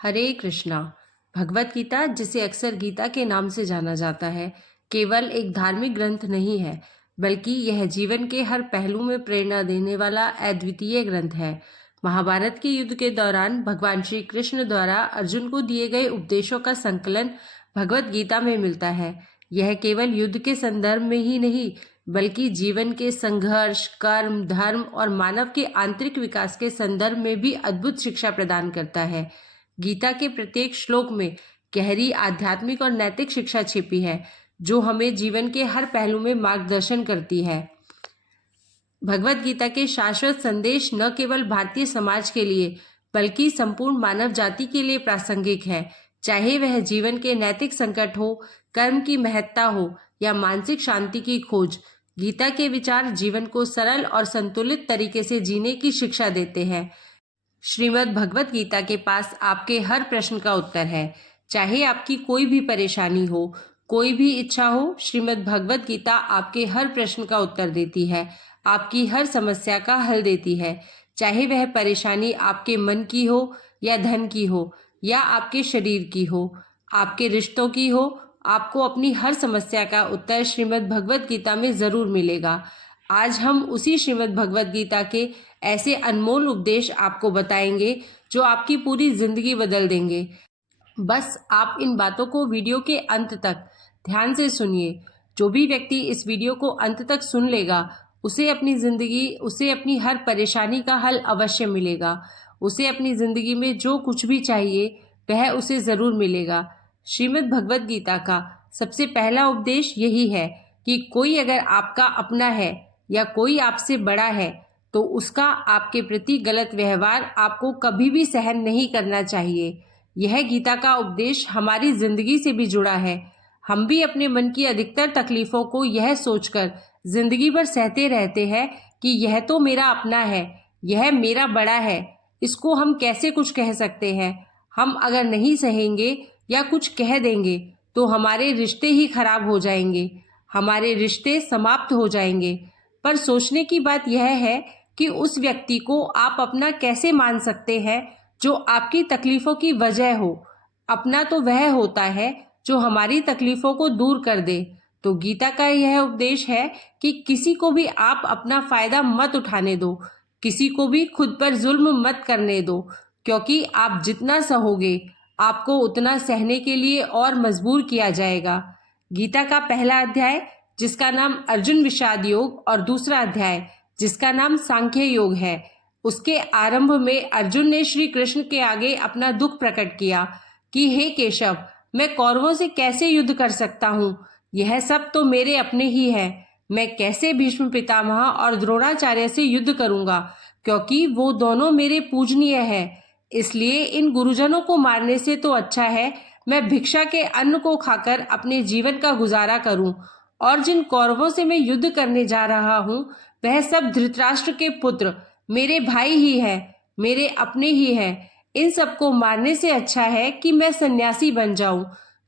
हरे कृष्णा। भगवत गीता, जिसे अक्सर गीता के नाम से जाना जाता है, केवल एक धार्मिक ग्रंथ नहीं है, बल्कि यह जीवन के हर पहलू में प्रेरणा देने वाला अद्वितीय ग्रंथ है। महाभारत के युद्ध के दौरान भगवान श्री कृष्ण द्वारा अर्जुन को दिए गए उपदेशों का संकलन भगवत गीता में मिलता है। यह केवल युद्ध के संदर्भ में ही नहीं, बल्कि जीवन के संघर्ष, कर्म, धर्म और मानव के आंतरिक विकास के संदर्भ में भी अद्भुत शिक्षा प्रदान करता है। गीता के प्रत्येक श्लोक में गहरी आध्यात्मिक और नैतिक शिक्षा छिपी है, जो हमें जीवन के हर पहलू में मार्गदर्शन करती है। भगवत गीता के शाश्वत संदेश न केवल भारतीय समाज के लिए, बल्कि संपूर्ण मानव जाति के लिए प्रासंगिक है। चाहे वह जीवन के नैतिक संकट हो, कर्म की महत्ता हो या मानसिक शांति की खोज, गीता के विचार जीवन को सरल और संतुलित तरीके से जीने की शिक्षा देते हैं। श्रीमद् भगवत गीता के पास आपके हर प्रश्न का उत्तर है। चाहे आपकी कोई भी परेशानी हो, कोई भी इच्छा हो, श्रीमद् भगवत गीता आपके हर प्रश्न का उत्तर देती है, आपकी हर समस्या का हल देती है। चाहे वह परेशानी आपके मन की हो या धन की हो या आपके शरीर की हो, आपके रिश्तों की हो, आपको अपनी हर समस्या का उत्तर श्रीमद् भगवत गीता में जरूर मिलेगा। आज हम उसी श्रीमद् भगवत गीता के ऐसे अनमोल उपदेश आपको बताएंगे जो आपकी पूरी जिंदगी बदल देंगे। बस आप इन बातों को वीडियो के अंत तक ध्यान से सुनिए। जो भी व्यक्ति इस वीडियो को अंत तक सुन लेगा, उसे अपनी हर परेशानी का हल अवश्य मिलेगा। उसे अपनी जिंदगी में जो कुछ भी चाहिए वह उसे जरूर मिलेगा। श्रीमद् भगवत गीता का सबसे पहला उपदेश यही है कि कोई अगर आपका अपना है या कोई आपसे बड़ा है, तो उसका आपके प्रति गलत व्यवहार आपको कभी भी सहन नहीं करना चाहिए। यह गीता का उपदेश हमारी जिंदगी से भी जुड़ा है। हम भी अपने मन की अधिकतर तकलीफों को यह सोचकर जिंदगी भर सहते रहते हैं कि यह तो मेरा अपना है, यह मेरा बड़ा है, इसको हम कैसे कुछ कह सकते हैं। हम अगर नहीं सहेंगे या कुछ कह देंगे तो हमारे रिश्ते ही खराब हो जाएंगे, हमारे रिश्ते समाप्त हो जाएंगे। पर सोचने की बात यह है कि उस व्यक्ति को आप अपना कैसे मान सकते हैं जो आपकी तकलीफों की वजह हो। अपना तो वह होता है जो हमारी तकलीफों को दूर कर दे। तो गीता का यह उपदेश है कि किसी को भी आप अपना फायदा मत उठाने दो, किसी को भी खुद पर जुल्म मत करने दो, क्योंकि आप जितना सहोगे आपको उतना सहने के लिए और मजबूर किया जाएगा। गीता का पहला अध्याय, जिसका नाम अर्जुन विषाद योग, और दूसरा अध्याय जिसका नाम सांख्य योग है, उसके आरंभ में अर्जुन ने श्री कृष्ण के आगे अपना दुख प्रकट किया कि हे केशव, मैं कौरवों से कैसे युद्ध कर सकता हूँ? यह सब तो मेरे अपने ही है। मैं कैसे भीष्म पितामह और द्रोणाचार्य से युद्ध करूंगा, क्योंकि वो दोनों मेरे पूजनीय हैं। इसलिए इन गुरुजनों को मारने से तो अच्छा है मैं भिक्षा के अन्न को खाकर अपने जीवन का गुजारा करूं। और जिन कौरवों से मैं युद्ध करने जा रहा हूं, वह सब धृतराष्ट्र के पुत्र, मेरे भाई ही हैं, मेरे अपने ही हैं। इन सबको मारने से अच्छा है कि मैं सन्यासी बन जाऊं।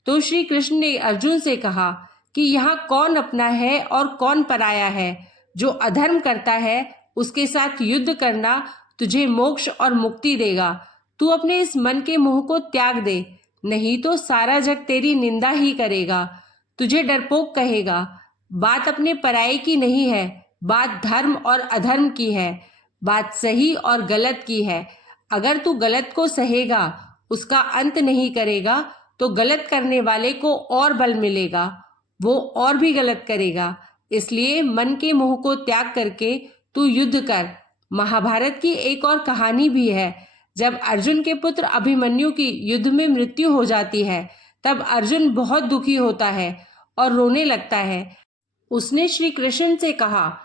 तो श्री कृष्ण ने अर्जुन से कहा कि यहाँ कौन अपना है और कौन पराया है। जो अधर्म करता है उसके साथ युद्ध करना तुझे मोक्ष और मुक्ति देगा। तू अपने इस मन के मोह को त्याग दे, नहीं तो सारा जग तेरी निंदा ही करेगा, तुझे डरपोक कहेगा। बात अपने पराये की नहीं है, बात धर्म और अधर्म की है, बात सही और गलत की है। अगर तू गलत को सहेगा, उसका अंत नहीं करेगा, तो गलत करने वाले को और बल मिलेगा, वो और भी गलत करेगा। इसलिए मन के मोह को त्याग करके तू युद्ध कर। महाभारत की एक और कहानी भी है। जब अर्जुन के पुत्र अभिमन्यु की युद्ध में मृत्यु हो जाती है, तब अर्जुन बहुत दुखी होता है और रोने लगता है। उसने श्री कृष्ण से कहा,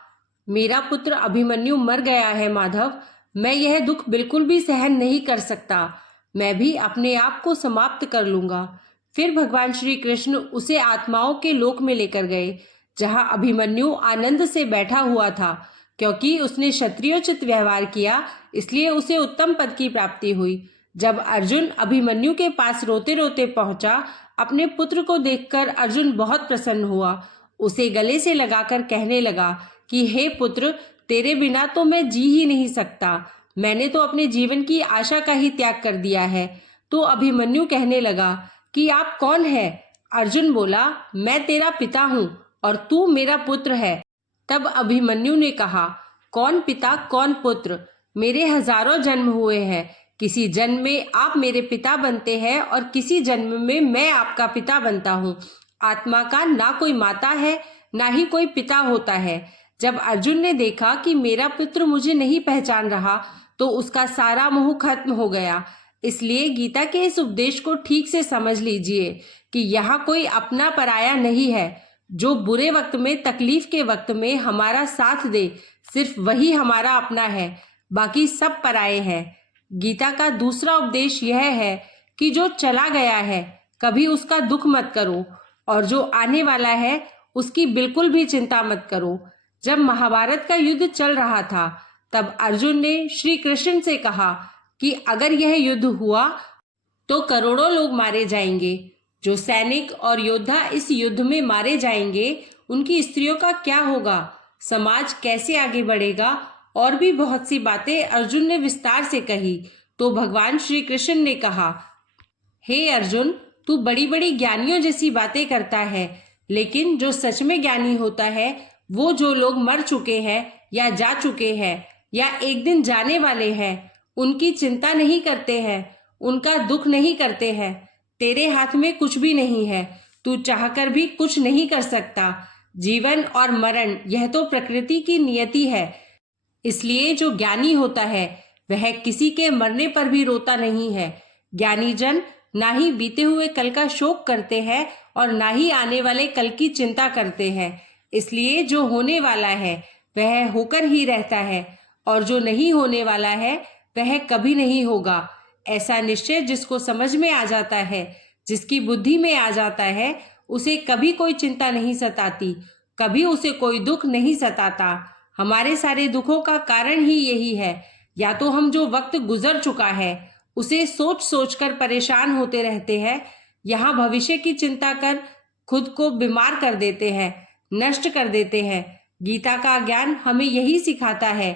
मेरा पुत्र अभिमन्यु मर गया है माधव, मैं यह दुख बिल्कुल भी सहन नहीं कर सकता, मैं भी अपने आप को समाप्त कर लूंगा। फिर भगवान श्री कृष्ण उसे आत्माओं के लोक में लेकर गए, जहां अभिमन्यु आनंद से बैठा हुआ था। क्योंकि उसने क्षत्रियोचित व्यवहार किया, इसलिए उसे उत्तम पद की प्राप्ति हुई। जब अर्जुन अभिमन्यु के पास रोते रोते पहुंचा, अपने पुत्र को देखकर अर्जुन बहुत प्रसन्न हुआ। उसे गले से लगाकर कहने लगा कि हे पुत्र, तेरे बिना तो मैं जी ही नहीं सकता। मैंने तो अपने जीवन की आशा का ही त्याग कर दिया है। तो अभिमन्यु कहने लगा कि आप कौन है? अर्जुन बोला, मैं तेरा पिता हूँ और तू मेरा पुत्र है। तब अभिमन्यु ने कहा, कौन पिता कौन पुत्र? मेरे हजारों जन्म हुए हैं। किसी जन्म में आप मेरे पिता बनते हैं और किसी जन्म में मैं आपका पिता बनता हूँ। आत्मा का ना कोई माता है ना ही कोई पिता होता है। जब अर्जुन ने देखा कि मेरा पुत्र मुझे नहीं पहचान रहा तो उसका सारा मोह खत्म हो गया। इसलिए गीता के इस उपदेश को ठीक से समझ लीजिए कि यहाँ कोई अपना पराया नहीं है। जो बुरे वक्त में, तकलीफ के वक्त में हमारा साथ दे, सिर्फ वही हमारा अपना है, बाकी सब पराये हैं। गीता का दूसरा उपदेश यह है कि जो चला गया है कभी उसका दुख मत करो और जो आने वाला है उसकी बिल्कुल भी चिंता मत करो। जब महाभारत का युद्ध चल रहा था तब अर्जुन ने श्री कृष्ण से कहा कि अगर यह युद्ध हुआ तो करोड़ों लोग मारे जाएंगे। जो सैनिक और योद्धा इस युद्ध में मारे जाएंगे उनकी स्त्रियों का क्या होगा? समाज कैसे आगे बढ़ेगा? और भी बहुत सी बातें अर्जुन ने विस्तार से कही। तो भगवान श्री कृष्ण ने कहा, हे अर्जुन, तू बड़ी बड़ी ज्ञानियों जैसी बातें करता है, लेकिन जो सच में ज्ञानी होता है वो जो लोग मर चुके हैं या जा चुके हैं या एक दिन जाने वाले हैं उनकी चिंता नहीं करते हैं, उनका दुख नहीं करते हैं। तेरे हाथ में कुछ भी नहीं है, तू चाहकर भी कुछ नहीं कर सकता। जीवन और मरण यह तो प्रकृति की नियति है। इसलिए जो ज्ञानी होता है वह किसी के मरने पर भी रोता नहीं है। ज्ञानी जन ना ही बीते हुए कल का शोक करते हैं और ना ही आने वाले कल की चिंता करते हैं। इसलिए जो होने वाला है वह होकर ही रहता है और जो नहीं होने वाला है वह कभी नहीं होगा। ऐसा निश्चय जिसको समझ में आ जाता है, जिसकी बुद्धि में आ जाता है, उसे कभी कोई चिंता नहीं सताती, कभी उसे कोई दुख नहीं सताता। हमारे सारे दुखों का कारण ही यही है। या तो हम जो वक्त गुजर चुका है उसे सोच सोच कर परेशान होते रहते हैं, यहाँ भविष्य की चिंता कर खुद को बीमार कर देते हैं, नष्ट कर देते हैं। गीता का ज्ञान हमें यही सिखाता है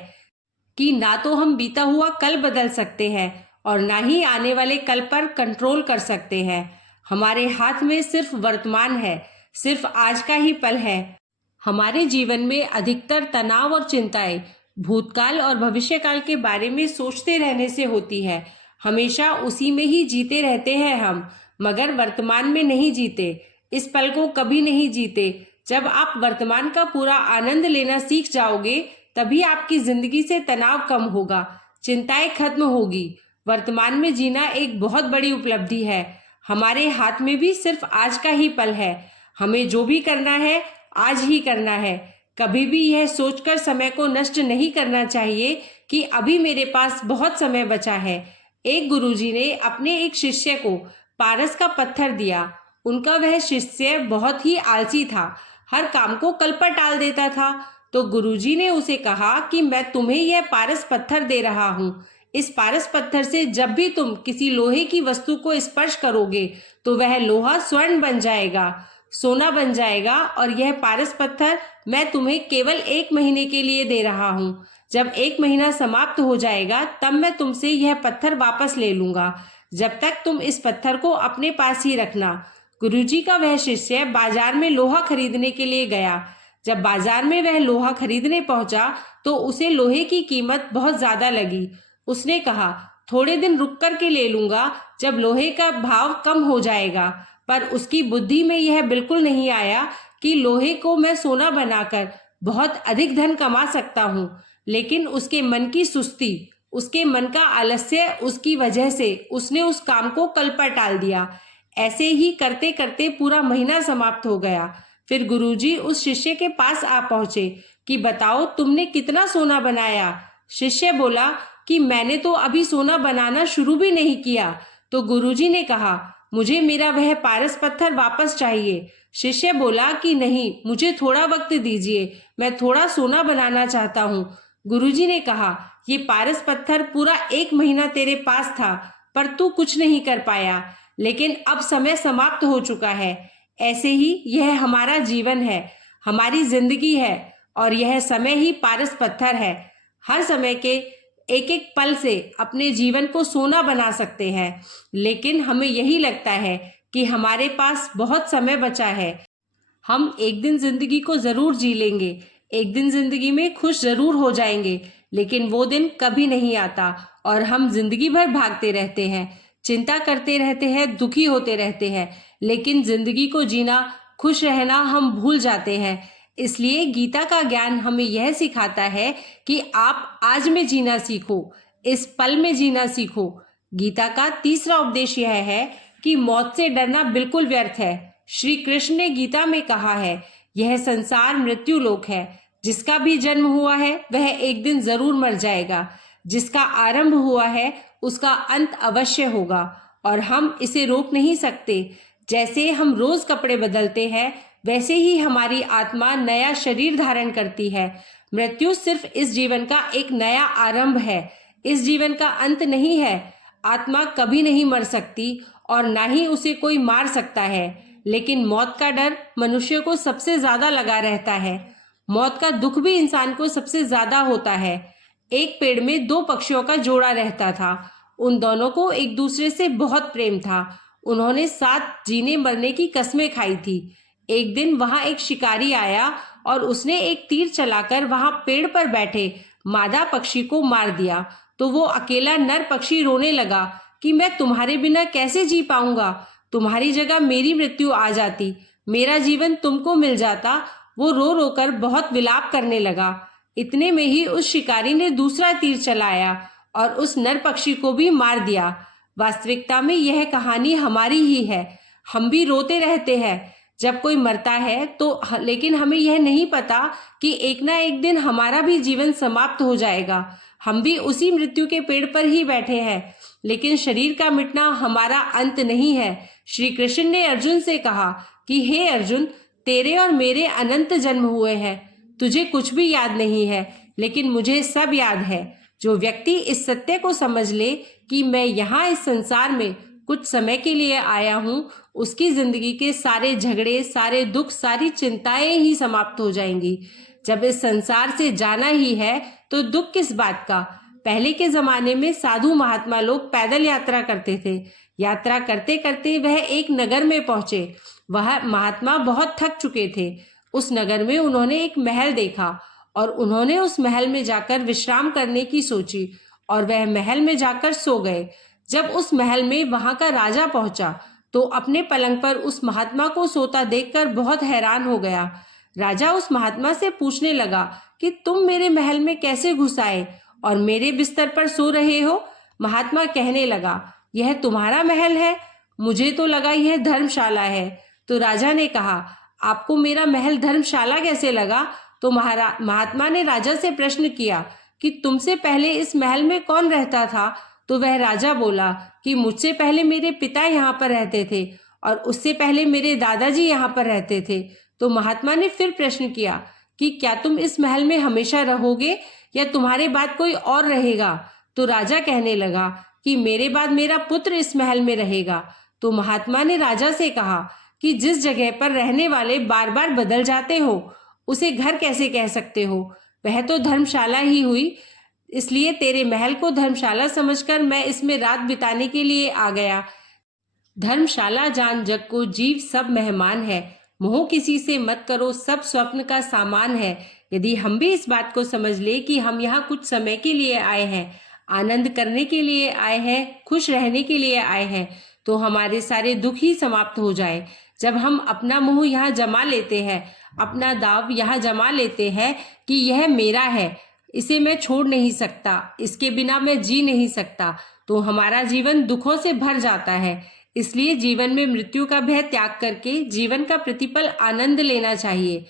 कि ना तो हम बीता हुआ कल बदल सकते हैं और ना ही आने वाले कल पर कंट्रोल कर सकते हैं। हमारे हाथ में सिर्फ वर्तमान है, सिर्फ आज का ही पल है। हमारे जीवन में अधिकतर तनाव और चिंताएं भूतकाल और भविष्यकाल के बारे में सोचते रहने से होती है। हमेशा उसी में ही जीते रहते हैं हम, मगर वर्तमान में नहीं जीते, इस पल को कभी नहीं जीते। जब आप वर्तमान का पूरा आनंद लेना सीख जाओगे तभी आपकी जिंदगी से तनाव कम होगा, चिंताएं खत्म होगी। वर्तमान में जीना एक बहुत बड़ी उपलब्धि है। हमारे हाथ में भी सिर्फ आज का ही पल है। हमें जो भी करना है आज ही करना है। कभी भी यह सोचकर समय को नष्ट नहीं करना चाहिए कि अभी मेरे पास बहुत समय बचा है। एक गुरुजी ने अपने एक शिष्य को पारस का पत्थर दिया। उनका वह शिष्य बहुत ही आलसी था, हर काम को कल पर टाल देता था। तो गुरुजी ने उसे कहा कि मैं तुम्हें यह पारस पत्थर दे रहा हूँ। इस पारस पत्थर से जब भी तुम किसी लोहे की वस्तु को स्पर्श करोगे तो वह लोहा स्वर्ण बन जाएगा, सोना बन जाएगा। और यह पारस पत्थर मैं तुम्हें केवल 1 महीने के लिए दे रहा हूँ। जब 1 महीना समाप्त हो जाएगा तब मैं तुमसे यह पत्थर वापस ले लूंगा। जब तक तुम इस पत्थर को अपने पास ही रखना। गुरुजी का वह शिष्य बाजार में लोहा खरीदने के लिए गया। जब बाजार में वह लोहा खरीदने पहुंचा तो उसे लोहे की कीमत बहुत ज्यादा लगी। उसने कहा, थोड़े दिन रुक कर के ले लूंगा, जब लोहे का भाव कम हो जाएगा। पर उसकी बुद्धि में यह बिल्कुल नहीं आया कि लोहे को मैं सोना बनाकर बहुत अधिक धन कमा सकता हूँ। लेकिन उसके मन की सुस्ती, उसके मन का आलस्य, उसकी वजह से उसने उस काम को कल पर टाल दिया। ऐसे ही करते करते पूरा महीना समाप्त हो गया। फिर गुरुजी उस शिष्य के पास आ पहुंचे कि बताओ तुमने कितना सोना बनाया। शिष्य बोला कि मैंने तो अभी सोना बनाना शुरू भी नहीं किया। तो गुरुजी ने कहा, मुझे मेरा वह पारस पत्थर वापस चाहिए। शिष्य बोला कि नहीं, मुझे थोड़ा वक्त दीजिए, मैं थोड़ा सोना बनाना चाहता हूँ। गुरुजी ने कहा, ये पारस पत्थर पूरा 1 महीना तेरे पास था पर तू कुछ नहीं कर पाया, लेकिन अब समय समाप्त हो चुका है। ऐसे ही यह हमारा जीवन है, हमारी जिंदगी है और यह समय ही पारस पत्थर है। हर समय के एक एक पल से अपने जीवन को सोना बना सकते हैं, लेकिन हमें यही लगता है कि हमारे पास बहुत समय बचा है। हम एक दिन जिंदगी को जरूर जी लेंगे, एक दिन जिंदगी में खुश जरूर हो जाएंगे, लेकिन वो दिन कभी नहीं आता और हम जिंदगी भर भागते रहते हैं, चिंता करते रहते हैं, दुखी होते रहते हैं, लेकिन जिंदगी को जीना, खुश रहना हम भूल जाते हैं। इसलिए गीता का ज्ञान हमें यह सिखाता है कि आप आज में जीना सीखो, इस पल में जीना सीखो। गीता का तीसरा उपदेश यह है कि मौत से डरना बिल्कुल व्यर्थ है। श्री कृष्ण ने गीता में कहा है, यह संसार मृत्यु लोक है, जिसका भी जन्म हुआ है वह एक दिन जरूर मर जाएगा, जिसका आरंभ हुआ है उसका अंत अवश्य होगा और हम इसे रोक नहीं सकते। जैसे हम रोज कपड़े बदलते हैं, वैसे ही हमारी आत्मा नया शरीर धारण करती है। मृत्यु सिर्फ इस जीवन का एक नया आरंभ है, इस जीवन का अंत नहीं है। आत्मा कभी नहीं मर सकती और ना ही उसे कोई मार सकता है, लेकिन मौत का डर मनुष्य को सबसे ज्यादा लगा रहता है। मौत का दुख भी इंसान को सबसे ज्यादा होता है। एक पेड़ में दो पक्षियों का जोड़ा रहता था। उन दोनों को एक दूसरे से बहुत प्रेम था। उन्होंने साथ जीने मरने की कस्में खाई थी। एक दिन वहां एक शिकारी आया और उसने एक तीर चलाकर वहां पेड़ पर बैठे मादा पक्षी को मार दिया। तो वो अकेला नर पक्षी रोने लगा कि मैं तुम्हारे बिना कैसे जी पाऊंगा, तुम्हारी जगह मेरी मृत्यु आ जाती, मेरा जीवन तुमको मिल जाता। वो रो रो कर बहुत विलाप करने लगा। इतने में ही उस शिकारी ने दूसरा तीर चलाया और उस नर पक्षी को भी मार दिया। वास्तविकता में यह कहानी हमारी ही है। हम भी रोते रहते हैं जब कोई मरता है तो, लेकिन हमें यह नहीं पता कि एक ना एक दिन हमारा भी जीवन समाप्त हो जाएगा। हम भी उसी मृत्यु के पेड़ पर ही बैठे हैं, लेकिन शरीर का मिटना हमारा अंत नहीं है। श्री कृष्ण ने अर्जुन से कहा कि हे अर्जुन, तेरे और मेरे अनंत जन्म हुए हैं, तुझे कुछ भी याद नहीं है, लेकिन मुझे सब याद है। जो व्यक्ति इस सत्य को समझ ले कि मैं यहाँ इस संसार में कुछ समय के लिए आया हूँ, उसकी जिंदगी के सारे झगड़े, सारे दुख, सारी चिंताएं ही समाप्त हो जाएंगी। जब इस संसार से जाना ही है तो दुख किस बात का। पहले के जमाने में साधु महात्मा लोग पैदल यात्रा करते थे। यात्रा करते करते वह एक नगर में पहुंचे। वह महात्मा बहुत थक चुके थे। उस नगर में उन्होंने एक महल देखा और उन्होंने उस महल में जाकर विश्राम करने की सोची और वह महल में जाकर सो गए। जब उस महल में वहां का राजा पहुंचा तो अपने पलंग पर उस महात्मा को सोता देखकर बहुत हैरान हो गया। राजा उस महात्मा से पूछने लगा कि तुम मेरे महल में कैसे घुस आए और मेरे बिस्तर पर सो रहे हो। महात्मा कहने लगा, यह तुम्हारा महल है, मुझे तो लगा यह धर्मशाला है। तो राजा ने कहा, आपको मेरा महल धर्मशाला कैसे लगा। तो महात्मा ने राजा से प्रश्न किया कि तुमसे पहले इस महल में कौन रहता था। तो वह राजा बोला कि मुझसे पहले मेरे पिता यहाँ पर रहते थे और उससे पहले मेरे दादाजी यहाँ पर रहते थे। तो महात्मा ने फिर प्रश्न किया कि क्या तुम इस महल में हमेशा रहोगे या तुम्हारे बाद कोई और रहेगा। तो राजा कहने लगा कि मेरे बाद मेरा पुत्र इस महल में रहेगा। तो महात्मा ने राजा से कहा कि जिस जगह पर रहने वाले बार बार बदल जाते हो उसे घर कैसे कह सकते हो, वह तो धर्मशाला ही हुई। इसलिए तेरे महल को धर्मशाला समझकर मैं इसमें रात बिताने के लिए आ गया। धर्मशाला जान जग को जीव सब मेहमान है, मोह किसी से मत करो सब स्वप्न का सामान है। यदि हम भी इस बात को समझ ले कि हम यहाँ कुछ समय के लिए आए हैं, आनंद करने के लिए आए हैं, खुश रहने के लिए आए हैं, तो हमारे सारे दुख ही समाप्त हो जाए। जब हम अपना मोह यहाँ जमा लेते हैं, अपना दाव यहाँ जमा लेते हैं कि यह मेरा है, इसे मैं छोड़ नहीं सकता, इसके बिना मैं जी नहीं सकता, तो हमारा जीवन दुखों से भर जाता है। इसलिए जीवन में मृत्यु का भय त्याग करके जीवन का प्रतिपल आनंद लेना चाहिए।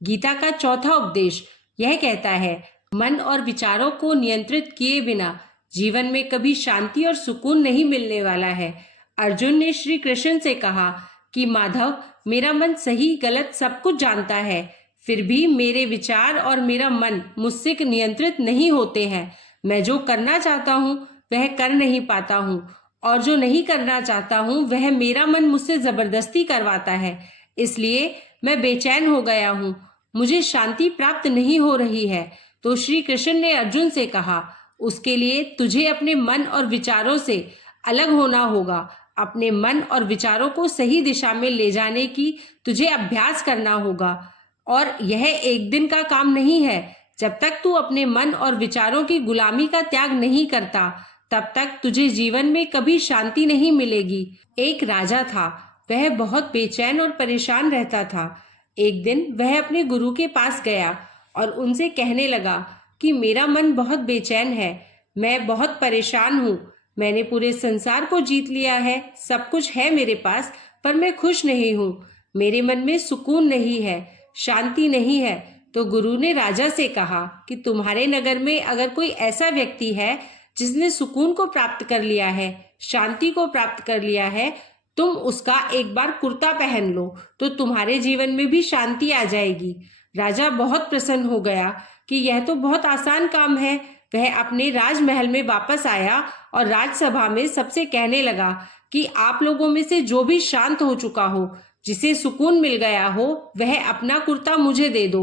गीता का चौथा उपदेश यह कहता है, मन और विचारों को नियंत्रित किए बिना जीवन में कभी शांति और सुकून नहीं मिलने वाला है। अर्जुन ने श्री कृष्ण से कहा कि माधव, मेरा मन सही गलत सब कुछ जानता है, फिर भी मेरे विचार और मेरा मन मुझसे नियंत्रित नहीं होते हैं। मैं जो करना चाहता हूँ वह कर नहीं पाता हूँ और जो नहीं करना चाहता हूँ वह मेरा मन मुझसे जबरदस्ती करवाता है। इसलिए मैं बेचैन हो गया हूँ, मुझे शांति प्राप्त नहीं हो रही है। तो श्री कृष्ण ने अर्जुन से कहा, उसके लिए तुझे अपने मन और विचारों से अलग होना होगा। अपने मन और विचारों को सही दिशा में ले जाने की तुझे अभ्यास करना होगा, और यह एक दिन का काम नहीं है। जब तक तू अपने मन और विचारों की गुलामी का त्याग नहीं करता, तब तक तुझे जीवन में कभी शांति नहीं मिलेगी। एक राजा था, वह बहुत बेचैन और परेशान रहता था। एक दिन वह अपने गुरु के पास गया और उनसे कहने लगा कि मेरा मन बहुत बेचैन है, मैं बहुत परेशान हूँ। मैंने पूरे संसार को जीत लिया है, सब कुछ है मेरे पास, पर मैं खुश नहीं हूँ। मेरे मन में सुकून नहीं है, शांति नहीं है। तो गुरु ने राजा से कहा कि तुम्हारे नगर में अगर कोई ऐसा व्यक्ति है जिसने सुकून को प्राप्त कर लिया है, शांति को प्राप्त कर लिया है, तुम उसका एक बार कुर्ता पहन लो तो तुम्हारे जीवन में भी शांति आ जाएगी। राजा बहुत प्रसन्न हो गया कि यह तो बहुत आसान काम है। वह अपने राजमहल में वापस आया और राजसभा में सबसे कहने लगा कि आप लोगों में से जो भी शांत हो चुका हो, जिसे सुकून मिल गया हो, वह अपना कुर्ता मुझे दे दो।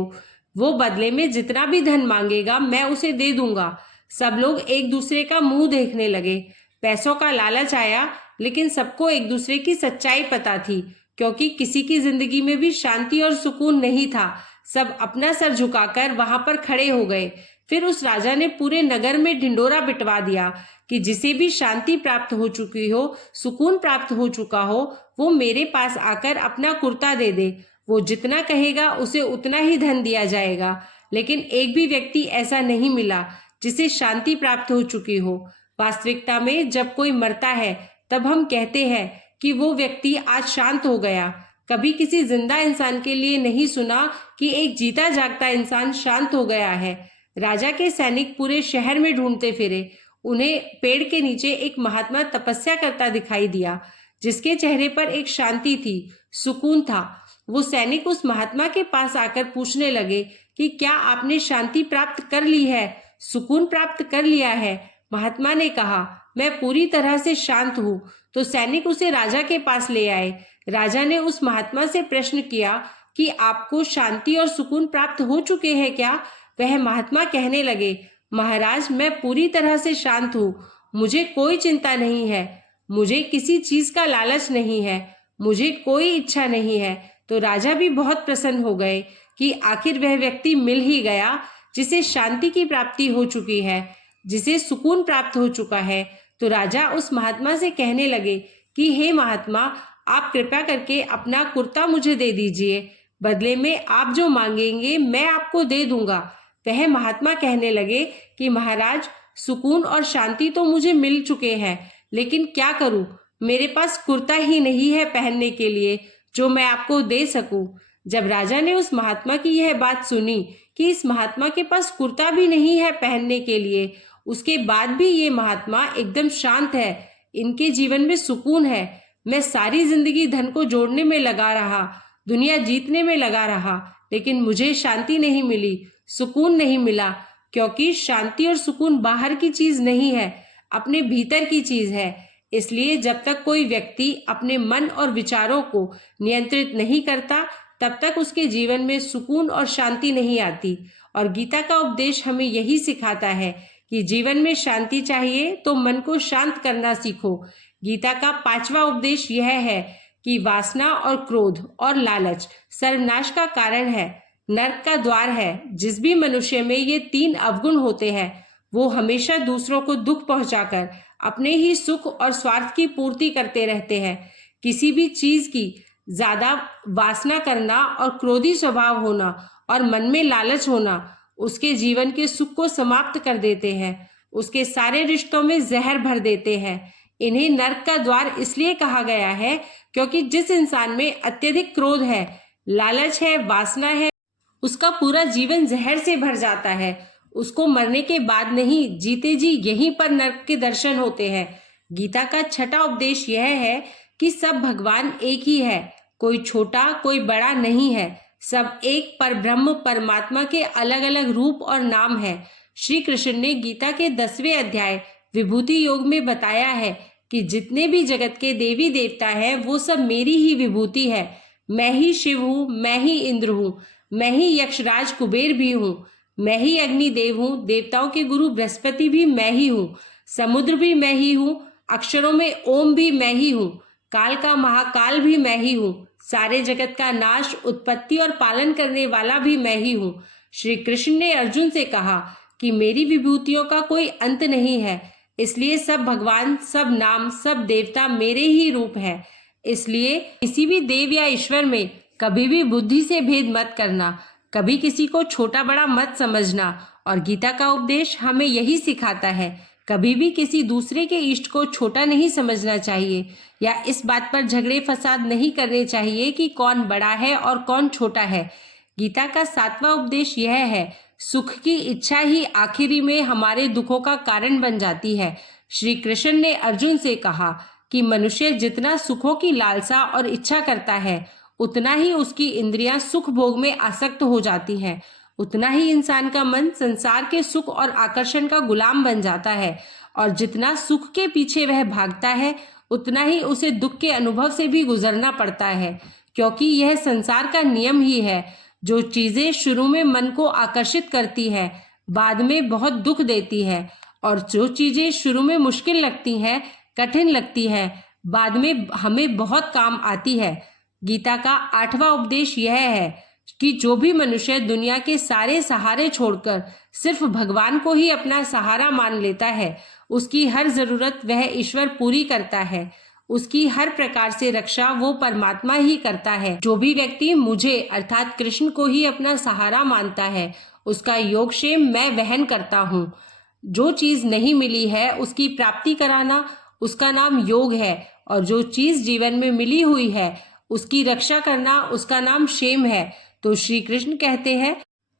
वो बदले में जितना भी धन मांगेगा मैं उसे दे दूंगा। सब लोग एक दूसरे का मुंह देखने लगे। पैसों का लालच आया, लेकिन सबको एक दूसरे की सच्चाई पता थी, क्योंकि किसी की जिंदगी में भी शांति और सुकून नहीं था। सब अपना सर झुकाकर वहां पर खड़े हो गए। फिर उस राजा ने पूरे नगर में ढिंडोरा पिटवा दिया कि जिसे भी शांति प्राप्त हो चुकी हो, सुकून प्राप्त हो चुका हो, वो मेरे पास आकर अपना कुर्ता दे दे। वो जितना कहेगा उसे उतना ही धन दिया जाएगा। लेकिन एक भी व्यक्ति ऐसा नहीं मिला जिसे शांति प्राप्त हो चुकी हो। वास्तविकता में जब कोई मरता है तब हम कहते हैं कि वो व्यक्ति आज शांत हो गया। कभी किसी जिंदा इंसान के लिए नहीं सुना कि एक जीता जागता इंसान शांत हो गया है। राजा के सैनिक पूरे शहर में ढूंढते फिरे। उन्हें पेड़ के नीचे एक महात्मा तपस्या करता दिखाई दिया, जिसके चेहरे पर एक शांति थी, सुकून था। वो सैनिक उस महात्मा के पास आकर पूछने लगे कि क्या आपने शांति प्राप्त कर ली है, सुकून प्राप्त कर लिया है? महात्मा ने कहा, मैं पूरी तरह से शांत हूँ। तो सैनिक उसे राजा के पास ले आए। राजा ने उस महात्मा से प्रश्न किया कि आपको शांति और सुकून प्राप्त हो चुके हैं क्या? वह महात्मा कहने लगे, महाराज, मैं पूरी तरह से शांत हूँ। मुझे कोई चिंता नहीं है, मुझे किसी चीज का लालच नहीं है, मुझे कोई इच्छा नहीं है। तो राजा भी बहुत प्रसन्न हो गए कि आखिर वह व्यक्ति मिल ही गया जिसे शांति की प्राप्ति हो चुकी है, जिसे सुकून प्राप्त हो चुका है। तो राजा उस महात्मा से कहने लगे कि हे महात्मा, आप कृपया करके अपना कुर्ता मुझे दे दीजिए, बदले में आप जो मांगेंगे मैं आपको दे दूंगा। वह महात्मा कहने लगे कि महाराज, सुकून और शांति तो मुझे मिल चुके हैं, लेकिन क्या करूं, मेरे पास कुर्ता ही नहीं है पहनने के लिए जो मैं आपको दे सकूं। जब राजा ने उस महात्मा की यह बात सुनी कि इस महात्मा के पास कुर्ता भी नहीं है पहनने के लिए, उसके बाद भी ये महात्मा एकदम शांत है, इनके जीवन में सुकून है। मैं सारी जिंदगी धन को जोड़ने में लगा रहा, दुनिया जीतने में लगा रहा, लेकिन मुझे शांति नहीं मिली, सुकून नहीं मिला, क्योंकि शांति और सुकून बाहर की चीज नहीं है, अपने भीतर की चीज है। इसलिए जब तक कोई व्यक्ति अपने मन और विचारों को नियंत्रित नहीं करता, तब तक उसके जीवन में सुकून और शांति नहीं आती। और गीता का उपदेश हमें यही सिखाता है कि जीवन में शांति चाहिए तो मन को शांत करना सीखो। गीता का 5वां उपदेश यह है कि वासना और क्रोध और लालच सर्वनाश का कारण है, नरक का द्वार है। जिस भी मनुष्य में ये 3 अवगुण होते हैं, वो हमेशा दूसरों को दुख पहुंचाकर अपने ही सुख और स्वार्थ की पूर्ति करते रहते हैं। किसी भी चीज की ज्यादा वासना करना और क्रोधी स्वभाव होना और मन में लालच होना उसके जीवन के सुख को समाप्त कर देते हैं, उसके सारे रिश्तों में जहर भर देते हैं। इन्हें नरक का द्वार इसलिए कहा गया है क्योंकि जिस इंसान में अत्यधिक क्रोध है, लालच है, वासना है, उसका पूरा जीवन जहर से भर जाता है। उसको मरने के बाद नहीं, जीते जी यहीं पर नरक के दर्शन होते हैं। गीता का 6वां उपदेश यह है कि सब भगवान एक ही है, कोई छोटा कोई बड़ा नहीं है। सब एक पर ब्रह्म परमात्मा के अलग अलग रूप और नाम है। श्री कृष्ण ने गीता के 10वें अध्याय विभूति योग में बताया है कि जितने भी जगत के देवी देवता हैं, वो सब मेरी ही विभूति है। मैं ही शिव हूँ, मैं ही इंद्र हूँ, मैं ही यक्षराज कुबेर भी हूँ, मैं ही अग्निदेव हूँ, देवताओं के गुरु बृहस्पति भी मैं ही हूँ, समुद्र भी मैं ही हूँ, अक्षरों में ओम भी मैं ही हूँ, काल का महाकाल भी मैं ही हूँ, सारे जगत का नाश, उत्पत्ति और पालन करने वाला भी मैं ही हूँ। श्री कृष्ण ने अर्जुन से कहा कि मेरी विभूतियों का कोई अंत नहीं है, इसलिए सब भगवान, सब नाम, सब देवता मेरे ही रूप है। इसलिए किसी भी देव या ईश्वर में कभी भी बुद्धि से भेद मत करना, कभी किसी को छोटा बड़ा मत समझना। और गीता का उपदेश हमें यही सिखाता है, कभी भी किसी दूसरे के इष्ट को छोटा नहीं समझना चाहिए, या इस बात पर झगड़े फसाद नहीं करने चाहिए कि कौन बड़ा है और कौन छोटा है। गीता का 7वां उपदेश यह है, सुख की इच्छा ही आखिरी में हमारे दुखों का कारण बन जाती है। श्री कृष्ण ने अर्जुन से कहा कि मनुष्य जितना सुखों की लालसा और इच्छा करता है, उतना ही उसकी इंद्रियां सुख भोग में आसक्त हो जाती हैं, उतना ही इंसान का मन संसार के सुख और आकर्षण का गुलाम बन जाता है, और जितना सुख के पीछे वह भागता है, उतना ही उसे दुख के अनुभव से भी गुजरना पड़ता है, क्योंकि यह संसार का नियम ही है। जो चीजें शुरू में मन को आकर्षित करती है, बाद में बहुत दुख देती है, और जो चीजें शुरू में मुश्किल लगती हैं, कठिन लगती है, बाद में हमें बहुत काम आती है। गीता का 8वां उपदेश यह है कि जो भी मनुष्य दुनिया के सारे सहारे छोड़कर सिर्फ भगवान को ही अपना सहारा मान लेता है, उसकी हर जरूरत वह ईश्वर पूरी करता है, उसकी हर प्रकार से रक्षा वो परमात्मा ही करता है। जो भी व्यक्ति मुझे अर्थात कृष्ण को ही अपना सहारा मानता है, उसका योगक्षेम मैं वहन करता हूँ। जो चीज नहीं मिली है उसकी प्राप्ति कराना, उसका नाम योग है, और जो चीज जीवन में मिली हुई है उसकी रक्षा करना, उसका नाम क्षेम है। तो श्री कृष्ण कहते हैं,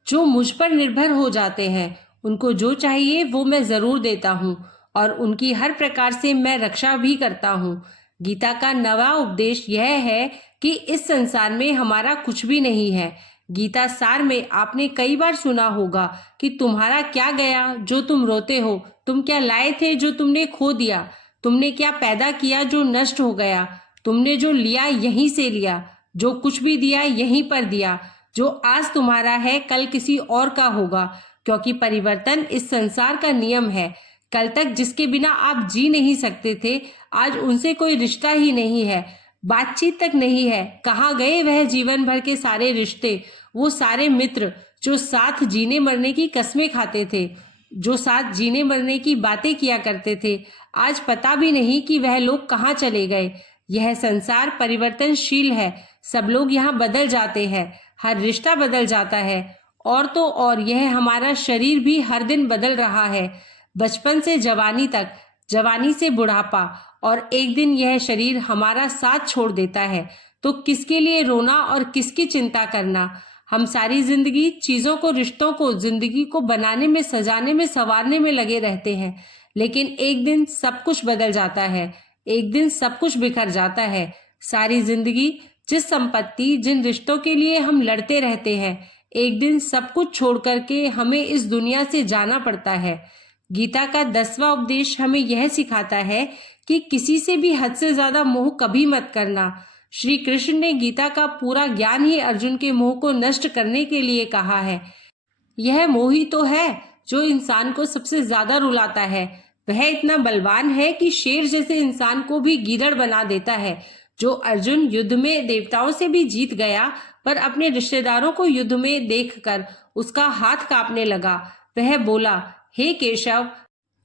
जो मुझ पर निर्भर हो जाते हैं उनको जो चाहिए वो मैं जरूर देता हूँ, और उनकी हर प्रकार से मैं रक्षा भी करता हूँ। गीता का 9वां उपदेश यह है कि इस संसार में हमारा कुछ भी नहीं है। गीता सार में आपने कई बार सुना होगा कि तुम्हारा क्या गया जो तुम रोते हो, तुम क्या लाए थे जो तुमने खो दिया, तुमने क्या पैदा किया जो नष्ट हो गया, तुमने जो लिया यहीं से लिया, जो कुछ भी दिया यहीं पर दिया, जो आज तुम्हारा है कल किसी और का होगा, क्योंकि परिवर्तन इस संसार का नियम है। कल तक जिसके बिना आप जी नहीं सकते थे, आज उनसे कोई रिश्ता ही नहीं है, बातचीत तक नहीं है। कहाँ गए वह जीवन भर के सारे रिश्ते, वो सारे मित्र जो साथ जीने मरने की कस्में खाते थे, जो साथ जीने मरने की बातें किया करते थे, आज पता भी नहीं कि वह लोग कहाँ चले गए। यह संसार परिवर्तनशील है, सब लोग यहाँ बदल जाते हैं, हर रिश्ता बदल जाता है, और तो और यह हमारा शरीर भी हर दिन बदल रहा है, बचपन से जवानी तक, जवानी से बुढ़ापा, और एक दिन यह शरीर हमारा साथ छोड़ देता है। तो किसके लिए रोना और किसकी चिंता करना। हम सारी जिंदगी चीजों को, रिश्तों को, जिंदगी को बनाने में, सजाने में, संवारने में लगे रहते हैं, लेकिन एक दिन सब कुछ बदल जाता है, एक दिन सब कुछ बिखर जाता है। सारी जिंदगी जिस संपत्ति, जिन रिश्तों के लिए हम लड़ते रहते हैं, एक दिन सब कुछ छोड़ करके हमें इस दुनिया से जाना पड़ता है। गीता का 10वां उपदेश हमें यह सिखाता है कि किसी से भी हद से ज्यादा मोह कभी मत करना। श्री कृष्ण ने गीता का पूरा ज्ञान ही अर्जुन के मोह को नष्ट करने के लिए कहा है। यह मोह ही तो है जो इंसान को सबसे ज्यादा रुलाता है। वह इतना बलवान है कि शेर जैसे इंसान को भी गीदड़ बना देता है। जो अर्जुन युद्ध में देवताओं से भी जीत गया, पर अपने रिश्तेदारों को युद्ध में देखकर उसका हाथ कांपने लगा। वह बोला, हे केशव,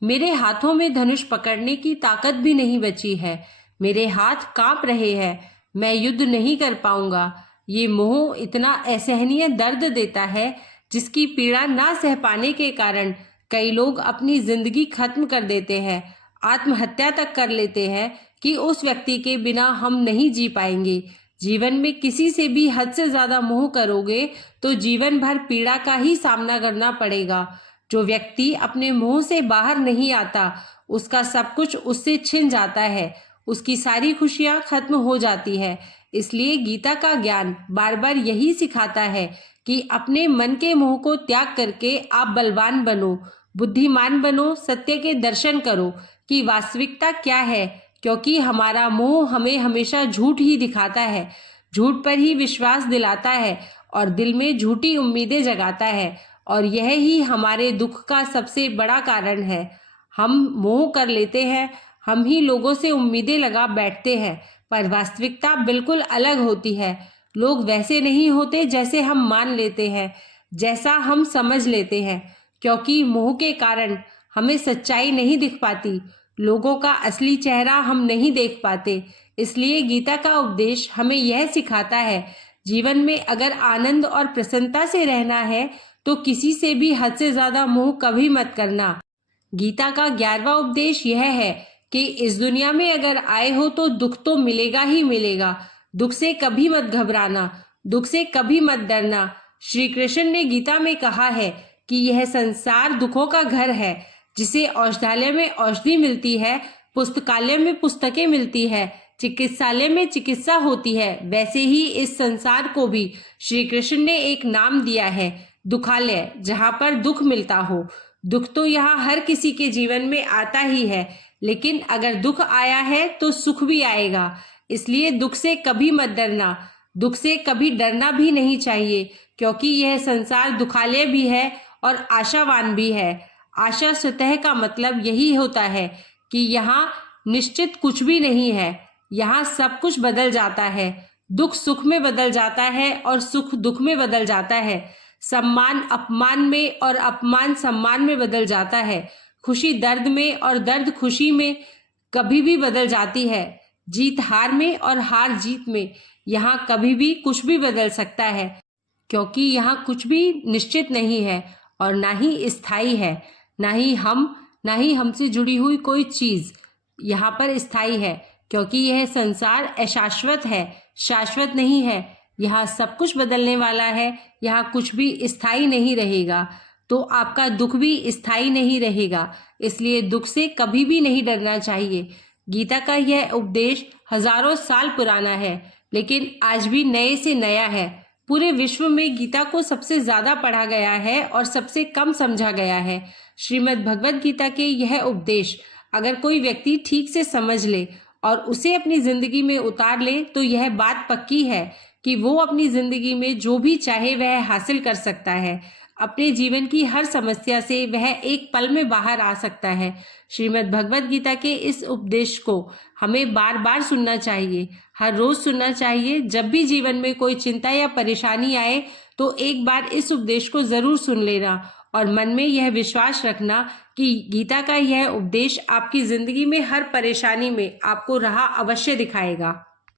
मेरे हाथों में धनुष पकड़ने की ताकत भी नहीं बची है, मेरे हाथ कांप रहे हैं, मैं युद्ध नहीं कर पाऊंगा। ये मोह इतना असहनीय दर्द देता है, जिसकी पीड़ा ना सह पाने के कारण कई लोग अपनी जिंदगी खत्म कर देते हैं, आत्महत्या तक कर लेते हैं कि उस व्यक्ति के बिना हम नहीं जी पाएंगे। जीवन में किसी से भी हद से ज्यादा मोह करोगे तो जीवन भर पीड़ा का ही सामना करना पड़ेगा। जो व्यक्ति अपने मोह से बाहर नहीं आता, उसका सब कुछ उससे छिन जाता है, उसकी सारी खुशियां खत्म हो जाती है। इसलिए गीता का ज्ञान बार बार यही सिखाता है कि अपने मन के मोह को त्याग करके आप बलवान बनो, बुद्धिमान बनो, सत्य के दर्शन करो कि वास्तविकता क्या है, क्योंकि हमारा मोह हमें हमेशा झूठ ही दिखाता है, झूठ पर ही विश्वास दिलाता है और दिल में झूठी उम्मीदें जगाता है। और यह ही हमारे दुख का सबसे बड़ा कारण है। हम मोह कर लेते हैं, हम ही लोगों से उम्मीदें लगा बैठते हैं, पर वास्तविकता बिल्कुल अलग होती है। लोग वैसे नहीं होते जैसे हम मान लेते हैं, जैसा हम समझ लेते हैं, क्योंकि मोह के कारण हमें सच्चाई नहीं दिख पाती, लोगों का असली चेहरा हम नहीं देख पाते। इसलिए गीता का उपदेश हमें यह सिखाता है, जीवन में अगर आनंद और प्रसन्नता से रहना है तो किसी से भी हद से ज्यादा मोह कभी मत करना। गीता का 11वां उपदेश यह है कि इस दुनिया में अगर आए हो तो दुख तो मिलेगा ही मिलेगा। दुख से कभी मत घबराना, दुख से कभी मत डरना। श्री कृष्ण ने गीता में कहा है कि यह संसार दुखों का घर है। जिसे औषधालय में औषधि मिलती है, पुस्तकालय में पुस्तकें मिलती है, चिकित्सालय में चिकित्सा होती है, वैसे ही इस संसार को भी श्री कृष्ण ने एक नाम दिया है, दुखालय, जहाँ पर दुख मिलता हो। दुख तो यहाँ हर किसी के जीवन में आता ही है, लेकिन अगर दुख आया है तो सुख भी आएगा। इसलिए दुख से कभी मत डरना, दुख से कभी डरना भी नहीं चाहिए, क्योंकि यह संसार दुखालय भी है और आशावान भी है। आशा स्वतः का मतलब यही होता है कि यहाँ निश्चित कुछ भी नहीं है, यहाँ सब कुछ बदल जाता है। दुख सुख में बदल जाता है और सुख दुख में बदल जाता है। सम्मान अपमान में और अपमान सम्मान में बदल जाता है। खुशी दर्द में और दर्द खुशी में कभी भी बदल जाती है। जीत हार में और हार जीत में। यहाँ कभी भी कुछ भी बदल सकता है, क्योंकि यहाँ कुछ भी निश्चित नहीं है और ना ही स्थायी है। ना ही हमसे जुड़ी हुई कोई चीज यहाँ पर स्थायी है, क्योंकि यह संसार अशाश्वत है, शाश्वत नहीं है। यहाँ सब कुछ बदलने वाला है, यहाँ कुछ भी स्थायी नहीं रहेगा, तो आपका दुख भी स्थायी नहीं रहेगा। इसलिए दुख से कभी भी नहीं डरना चाहिए। गीता का यह उपदेश हजारों साल पुराना है, लेकिन आज भी नए से नया है। पूरे विश्व में गीता को सबसे ज्यादा पढ़ा गया है और सबसे कम समझा गया है। श्रीमद् भगवत गीता के यह उपदेश अगर कोई व्यक्ति ठीक से समझ ले और उसे अपनी जिंदगी में उतार ले तो यह बात पक्की है कि वो अपनी जिंदगी में जो भी चाहे वह हासिल कर सकता है। अपने जीवन की हर समस्या से वह एक पल में बाहर आ सकता है। श्रीमद् भगवत गीता के इस उपदेश को हमें बार बार सुनना चाहिए, हर रोज सुनना चाहिए। जब भी जीवन में कोई चिंता या परेशानी आए तो एक बार इस उपदेश को जरूर सुन लेना और मन में यह विश्वास रखना कि गीता का यह उपदेश आपकी जिंदगी में हर परेशानी में आपको राह अवश्य दिखाएगा।